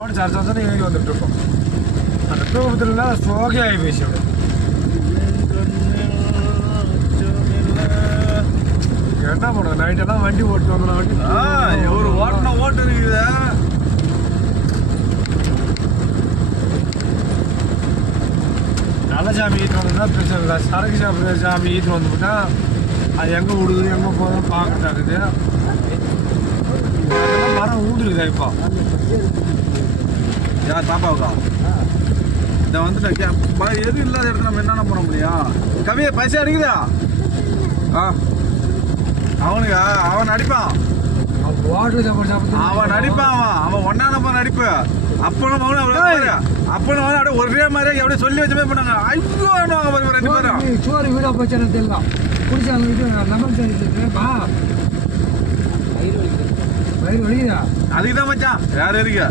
ചർച്ച വന്നിട്ടോ അടുത്ത സ്ട്രോഗായി പേശി അവിടെ கேட்டா போனோம் நைட் எல்லாம் வண்டி ஓட்டு வந்தோம் வண்டி ஒரு ஓட்டுன ஓட்டு இருக்குது நல்ல சாமி ஈட்டு வந்ததுன்னா பிரச்சனை இல்லை சரக்கு சாப்பிட்ற சாமி ஈட்டு வந்துவிட்டா அது எங்கே விடுது எங்கே போதும் பார்க்கட்டாக்குது மரம் ஊந்துருக்குதா இப்போ யார் பாப்பாவுக்கா இதை வந்துட்டேன் எது இல்லாத இடத்துல நம்ம என்னென்ன பண்ண முடியும் கவியை பைசா அடிக்குதா அவனுக்கா அவன் நடிப்பான் அவன் நடிப்பான் அவன் ஒன்னா நம்பர் நடிப்பு அப்பனும் அவனு அவ்வளோ அப்பனும் அவனு அப்படியே ஒரே மாதிரி அப்படியே சொல்லி வச்ச மாதிரி பண்ணாங்க ஐயோ ரெண்டு பேரும் சோறு வீடா போச்சு தெரியல குடிச்சாங்க வீட்டு நம்பர் தெரிஞ்சுப்பா வயிறு வலிக்குதா அதுக்கு தான் மச்சான் வேற இருக்கு